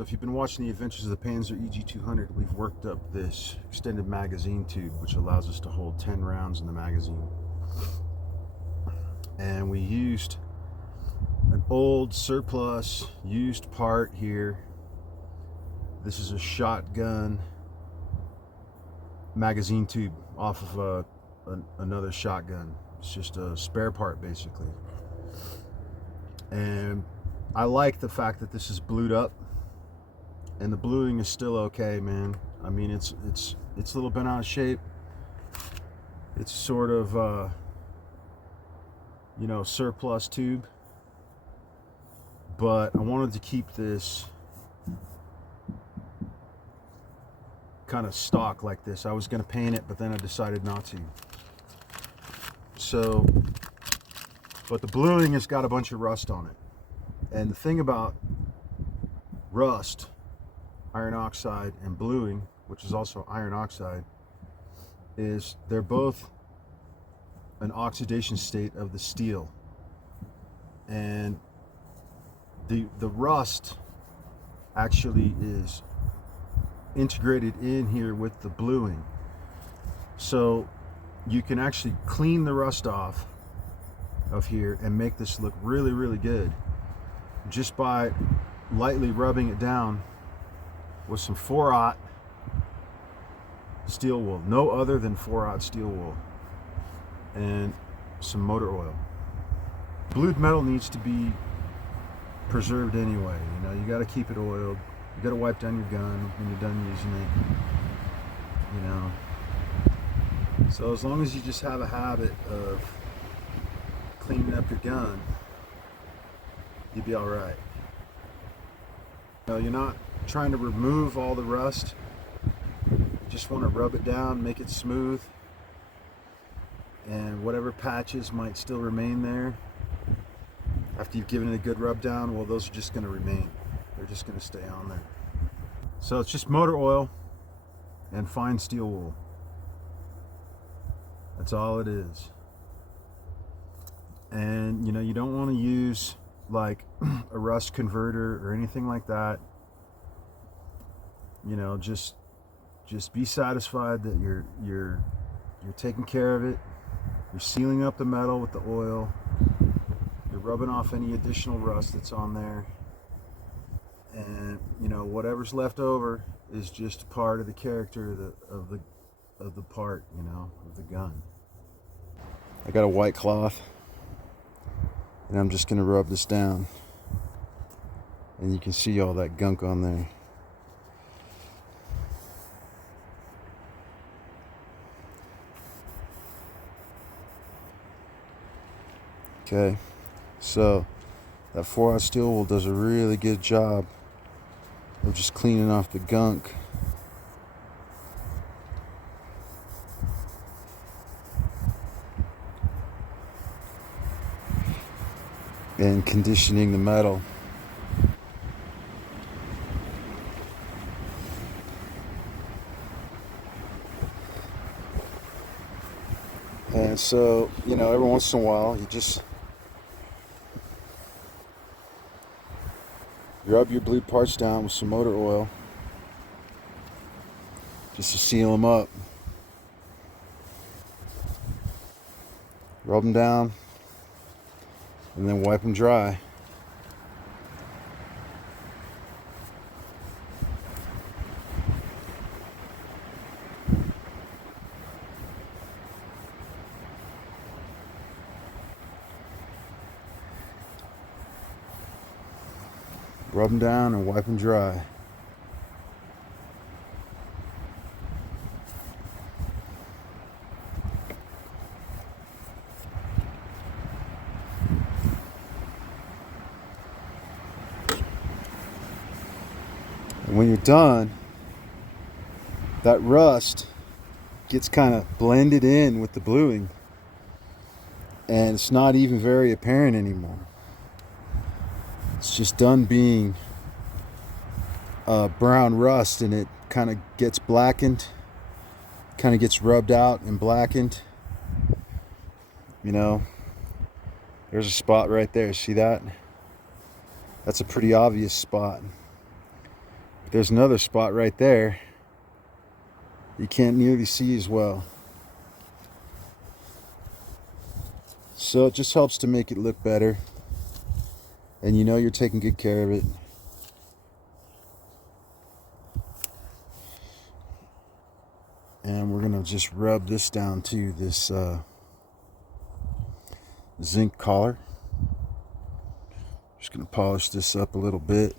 So if you've been watching the adventures of the Panzer Eg200, we've worked up this extended magazine tube, which allows us to hold 10 rounds in the magazine. And we used an old surplus used part here. This is a shotgun magazine tube off of another shotgun. It's just a spare part basically. And I like the fact that this is blued up. And the bluing is still okay, man. I mean, it's a little bent out of shape. It's sort of, you know, surplus tube. But I wanted to keep this kind of stock like this. I was going to paint it, but then I decided not to. So, but the bluing has got a bunch of rust on it. And the thing about rust, iron oxide, and bluing, which is also iron oxide, is they're both an oxidation state of the steel. And the rust actually is integrated in here with the bluing. So you can actually clean the rust off of here and make this look really, really good just by lightly rubbing it down with some 4/0 steel wool, no other than 4/0 steel wool, and some motor oil. Blued metal needs to be preserved anyway. You know, you got to keep it oiled. You got to wipe down your gun when you're done using it. You know, so as long as you just have a habit of cleaning up your gun, you'll be all right. You know, you're not trying to remove all the rust. You just want to rub it down, make it smooth, and whatever patches might still remain there after you've given it a good rub down, well, those are just going to remain. They're just going to stay on there. So it's just motor oil and fine steel wool. That's all it is. And you know, you don't want to use like a rust converter or anything like that. You know, just be satisfied that you're taking care of it. You're sealing up the metal with the oil. You're rubbing off any additional rust that's on there. And you know, whatever's left over is just part of the character of the part, you know, of the gun. I got a white cloth, and I'm just gonna rub this down, and you can see all that gunk on there. Okay, so that 4/0 steel wool does a really good job of just cleaning off the gunk. And conditioning the metal. And so, you know, every once in a while, you just rub your blue parts down with some motor oil just to seal them up. Rub them down and then wipe them dry. Rub them down and wipe them dry. And when you're done, that rust gets kind of blended in with the bluing, and it's not even very apparent anymore. It's just done being brown rust, and it kind of gets blackened, kind of gets rubbed out and blackened. You know, there's a spot right there. See that? That's a pretty obvious spot. There's another spot right there you can't nearly see as well. So it just helps to make it look better, and you know you're taking good care of it. And we're gonna just rub this down to this zinc collar. Just gonna polish this up a little bit.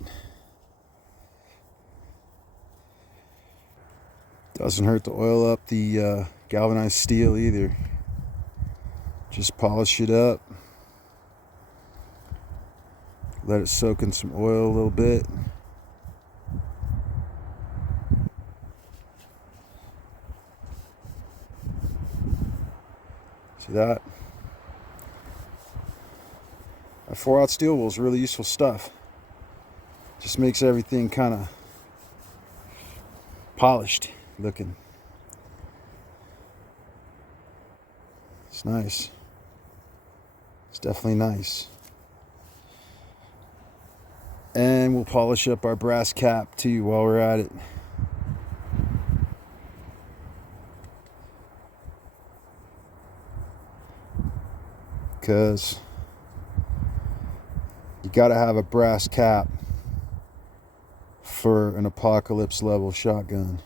Doesn't hurt to oil up the galvanized steel either. Just polish it up. Let it soak in some oil a little bit. See that? That 4/0 steel wool is really useful stuff. Just makes everything kind of polished looking. It's nice. It's definitely nice. And we'll polish up our brass cap too while we're at it. Because you gotta have a brass cap for an apocalypse level shotgun.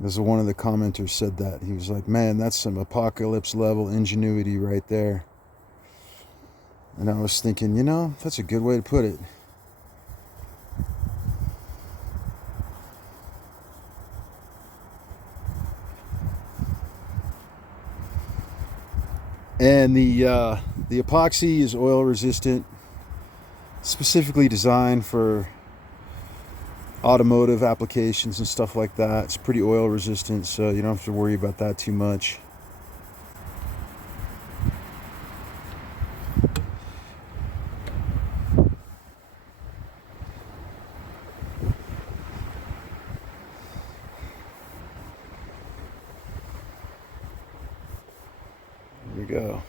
This is one of the commenters said that. He was like, man, that's some apocalypse level ingenuity right there. And I was thinking, you know, that's a good way to put it. And the epoxy is oil resistant, specifically designed for automotive applications and stuff like that. It's pretty oil resistant, so you don't have to worry about that too much. There we go.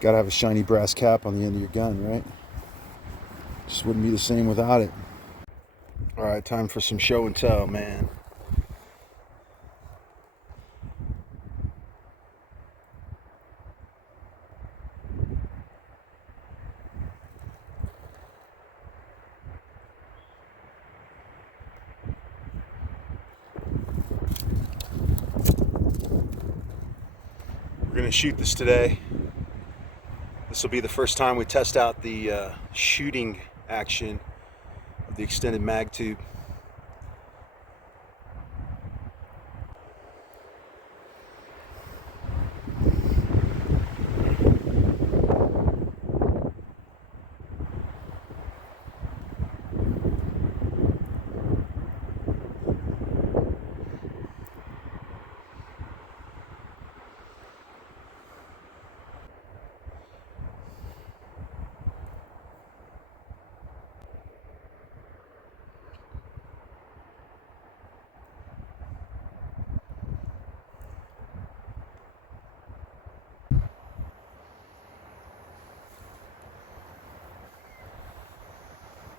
Gotta have a shiny brass cap on the end of your gun, right? Just wouldn't be the same without it. Alright, time for some show and tell, man. We're gonna shoot this today. This will be the first time we test out the shooting action of the extended mag tube.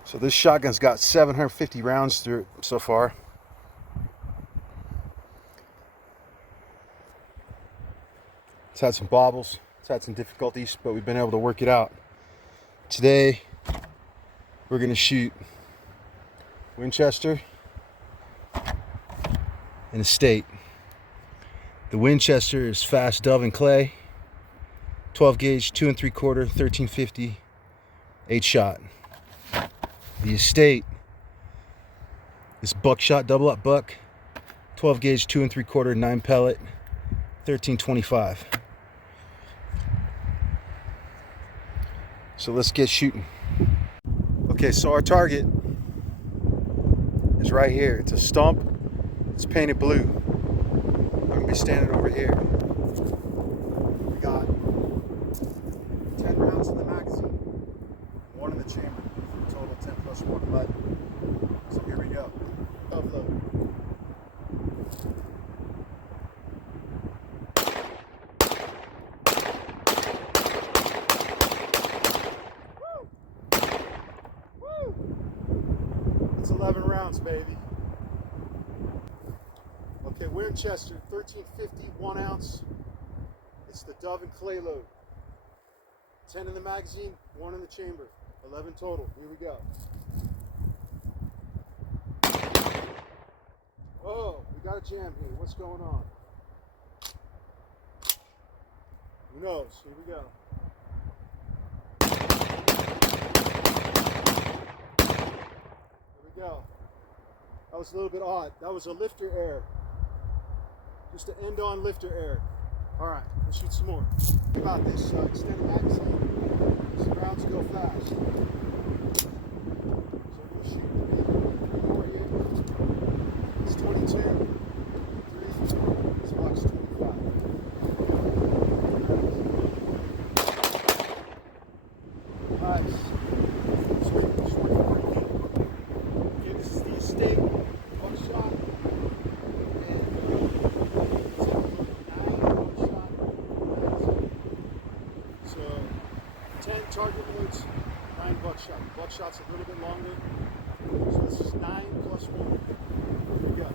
So this shotgun's got 750 rounds through it so far. It's had some bobbles, it's had some difficulties, but we've been able to work it out. Today, we're gonna shoot Winchester and Estate. The Winchester is fast dove and clay, 12 gauge, 2 3/4, 1350, 8 shot. The Estate is buckshot, double up buck, 12 gauge, 2 3/4, 9 pellet, 1325. So let's get shooting. Okay, so our target is right here. It's a stump. It's painted blue. I'm gonna be standing over here. We got 10 rounds in the magazine, 1 in the chamber. Total 10 plus 1 lead. So here we go. Upload. Okay, Winchester 1350, 1 ounce. It's the Dove and Clay load. 10 in the magazine, 1 in the chamber. 11 total. Here we go. Oh, we got a jam here. What's going on? Who knows? Here we go. Here we go. That was a little bit odd. That was a lifter error. Just to end on lifter error. All right, let's shoot some more. Think about this extended magazine. Some rounds go fast. So we'll shoot 3 more here. It's 22. 3. This box 25. Nice. Sweet. Okay, this is the estate buckshot. So 10 target loads, 9 buckshot. Buckshot's a little bit longer. So this is 9 plus 1. Here we go.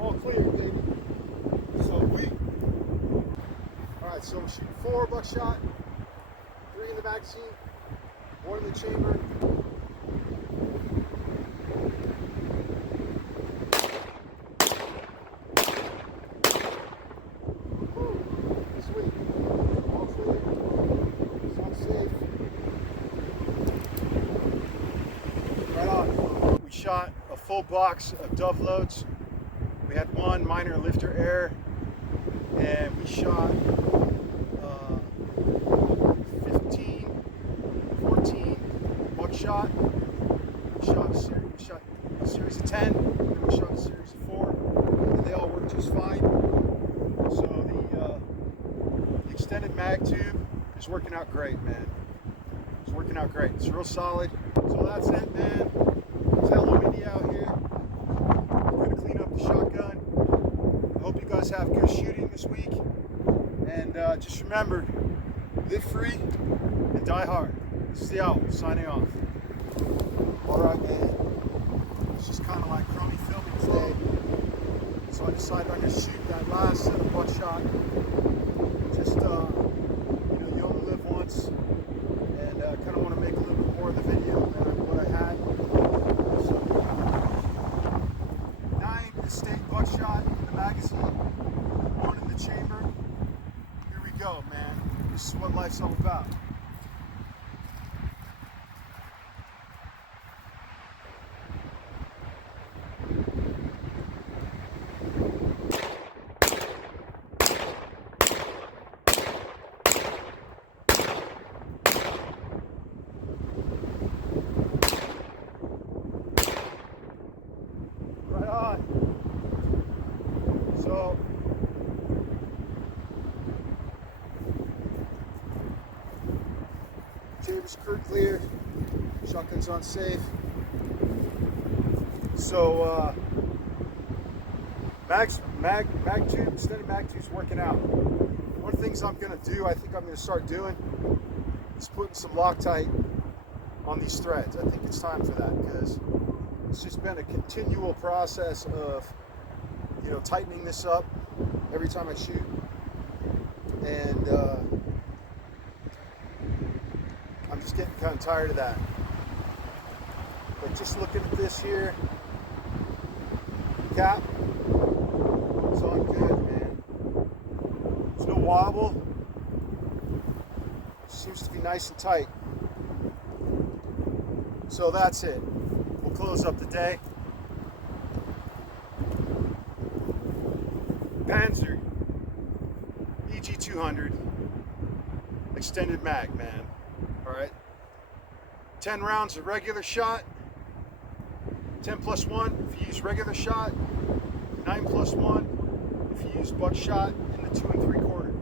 All clear, baby. So alright, so we're shooting 4 buckshot, 3 in the magazine, 1 in the chamber. Woo, sweet. All clear. Sounds safe. Right on. We shot a full box of Dove loads. We had 1 minor lifter error, and we shot 15, 14 buckshot. We shot a series of 10, and we shot a series of 4, and they all worked just fine. So the extended mag tube is working out great, man. It's working out great. It's real solid. So that's it, man. It's hella windy out here. I'm gonna clean up the shotgun. I hope you guys have good shooting this week. And just remember, live free and die hard. This is the Owl, signing off. Alright, man. It's just kind of like crummy filming today. So I decided I'm going to shoot that last set of buckshot. Just, you only live once. And kind of want to make a little bit more of the video than what I had. So, 9 estate buckshot in the magazine, 1 in the chamber. Here we go, man. This is what life's all about. Right on. So, chamber's crew clear, shotgun's on safe. So mag tube, extended mag tube's working out. One of the things I'm gonna do, I think I'm gonna start doing, is putting some Loctite on these threads. I think it's time for that, because it's just been a continual process of, tightening this up every time I shoot. And I'm just getting kind of tired of that. But just looking at this here, cap, it's all good, man. There's no wobble. It seems to be nice and tight. So that's it. We'll close up the day. Panzer Eg200 extended mag, man. All right. 10 rounds of regular shot. 10 plus 1 if you use regular shot. 9 plus 1 if you use buckshot in the 2 3/4.